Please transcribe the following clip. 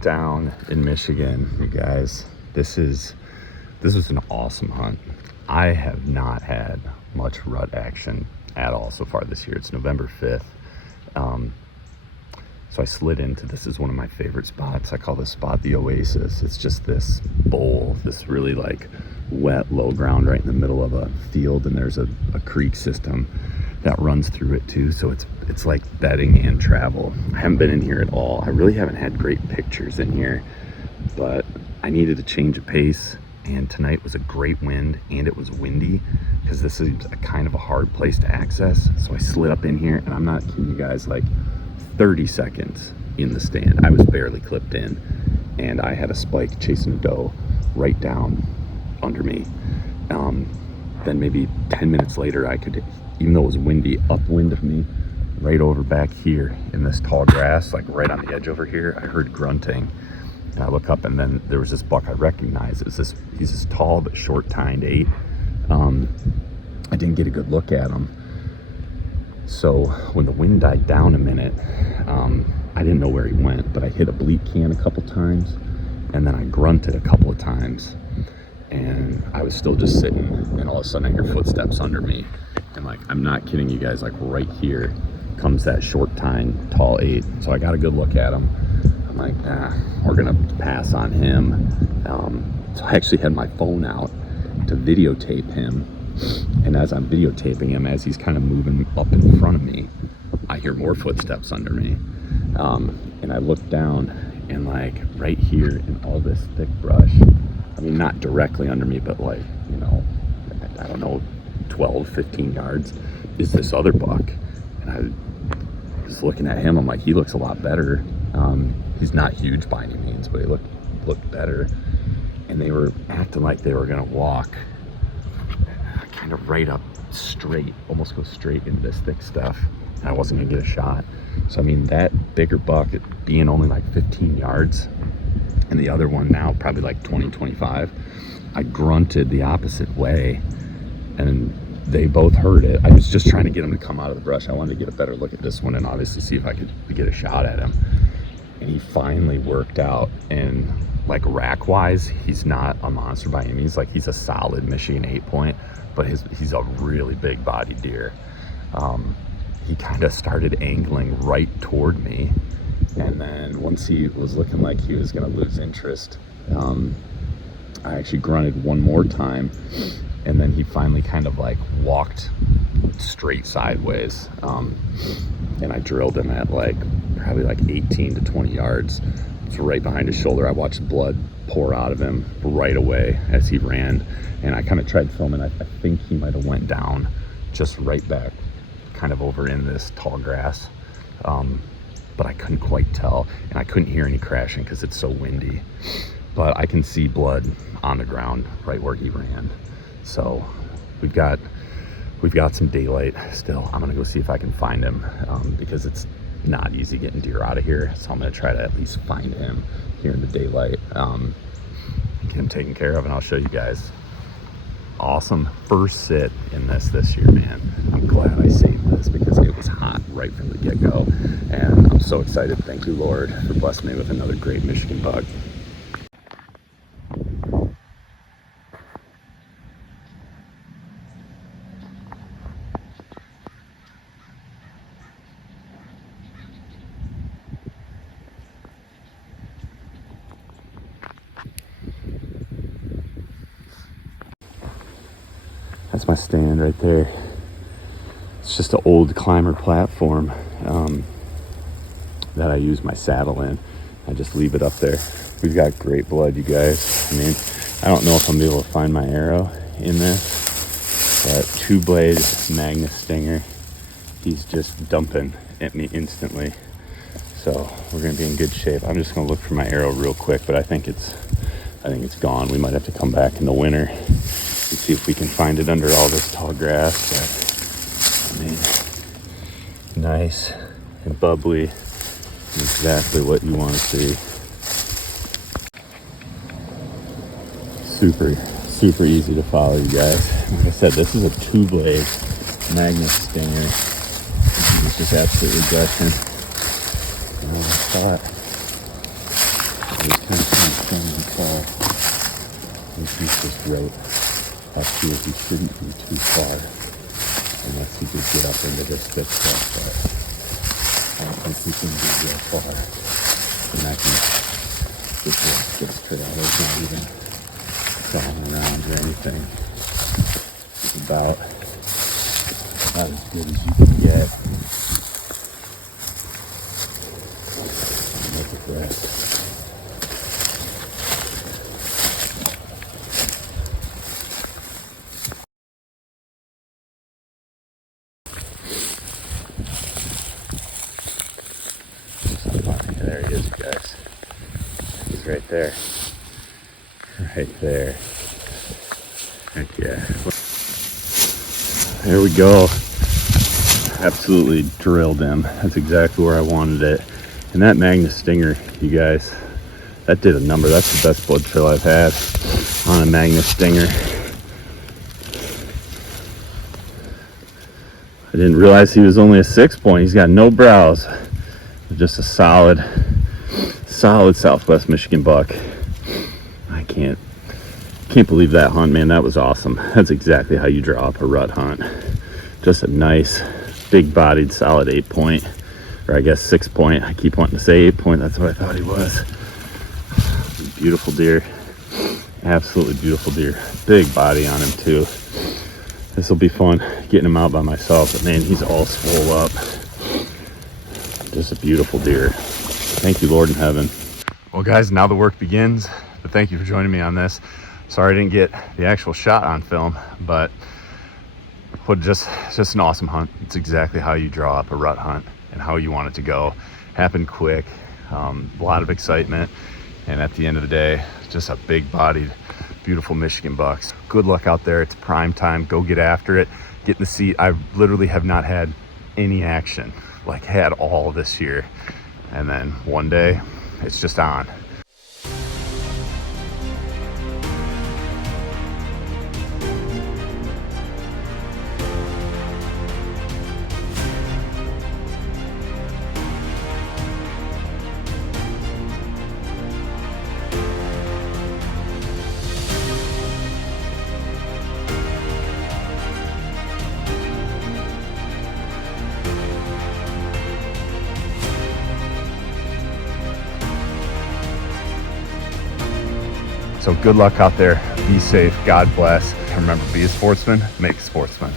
down in Michigan, you guys. This was an awesome hunt. I have not had much rut action at all so far this year. It's November 5th. So I slid into, this is one of my favorite spots. I call this spot the Oasis. It's just this bowl, this really like wet, low ground right in the middle of a field, and there's a creek system that runs through it too. So it's like bedding and travel. I haven't been in here at all. I really haven't had great pictures in here, but I needed a change of pace, and tonight was a great wind, and it was windy because this is a kind of a hard place to access. So I slid up in here, and I'm not kidding you guys, like 30 seconds in the stand. I was barely clipped in, and I had a spike chasing a doe right down under me. Then maybe 10 minutes later, I could, even though it was windy, upwind of me, right over back here in this tall grass, like right on the edge over here, I heard grunting. And I look up, and then there was this buck I recognized. He's this tall but short tined 8. I didn't get a good look at him. So when the wind died down a minute, I didn't know where he went, but I hit a bleat can a couple times, and then I grunted a couple of times, and I was still just sitting, and all of a sudden I hear footsteps under me, and like, I'm not kidding you guys, like right here comes that short tine tall 8. So I got a good look at him. I'm like, we're gonna pass on him. So I actually had my phone out to videotape him, and as I'm videotaping him, as he's kind of moving up in front of me, I hear more footsteps under me, and I look down, and like right here in all this thick brush, I mean not directly under me, but like, you know, I don't know, 12, 15 yards, is this other buck. And I was looking at him, I'm like, he looks a lot better. He's not huge by any means, but he looked better. And they were acting like they were gonna walk kind of right up straight, almost go straight into this thick stuff. And I wasn't gonna get a shot. So I mean, that bigger buck, it being only like 15 yards, and the other one now probably like 20, 25, I grunted the opposite way, and they both heard it. I was just trying to get them to come out of the brush. I wanted to get a better look at this one and obviously see if I could get a shot at him. And he finally worked out, and like rack wise, he's not a monster by any means. Like, he's a solid Michigan 8-point, but he's a really big body deer. He kind of started angling right toward me, and then once he was looking like he was going to lose interest, I actually grunted one more time, and then he finally kind of like walked straight sideways, and I drilled him at like probably like 18 to 20 yards. It's right behind his shoulder. I watched blood pour out of him right away as he ran, and I kind of tried filming. I think he might have went down just right back kind of over in this tall grass, but I couldn't quite tell, and I couldn't hear any crashing because it's so windy, but I can see blood on the ground right where he ran. So we've got some daylight still. I'm gonna go see if I can find him, because it's not easy getting deer out of here. So I'm gonna try to at least find him here in the daylight, get him taken care of, and I'll show you guys. Awesome first sit in this year, man. I'm glad I saved this because it was hot right from the get-go, and I'm so excited. Thank you, Lord, for blessing me with another great Michigan buck. That's my stand right there. It's just an old climber platform that I use my saddle in. I just leave it up there. We've got great blood, you guys. I mean, I don't know if I'm gonna be able to find my arrow in this, but 2-blade Magnus stinger. He's just dumping at me instantly. So we're gonna be in good shape. I'm just gonna look for my arrow real quick, but I think it's gone. We might have to come back in the winter and see if we can find it under all this tall grass. But I mean, nice and bubbly, exactly what you want to see. Super easy to follow, you guys. Like I said, this is a 2-blade Magnus stinger. It's just absolutely gushing. was kind of trying to show me the fall. And he just wrote up here he shouldn't be too far unless he did get up into this thick stuff, but I don't think he can be real far. And I can just watch this trail. There's not even falling around or anything. It's about as good as you can get. Look at this. There he is, you guys. He's right there. Right there. Heck yeah. There we go. Absolutely drilled him. That's exactly where I wanted it. And that Magnus stinger, you guys, that did a number. That's the best blood fill I've had on a Magnus stinger. I didn't realize he was only a 6-point. He's got no brows. Just a solid Southwest Michigan buck. I can't believe that hunt, man. That was awesome. That's exactly how you draw up a rut hunt. Just a nice, big-bodied, solid 8-point, or I guess 6-point. I keep wanting to say 8-point. That's what I thought he was. Beautiful deer. Absolutely beautiful deer. Big body on him, too. This will be fun getting him out by myself, but man, he's all swole up. Just a beautiful deer. Thank you, Lord in heaven. Well, guys, now the work begins, but thank you for joining me on this. Sorry I didn't get the actual shot on film, but just an awesome hunt. It's exactly how you draw up a rut hunt and how you want it to go. Happened quick, a lot of excitement, and at the end of the day, just a big-bodied, beautiful Michigan buck. Good luck out there. It's prime time. Go get after it. Get in the seat. I literally have not had any action like had all this year, and then one day it's just on. So good luck out there. Be safe. God bless. Remember, be a sportsman, make a sportsman.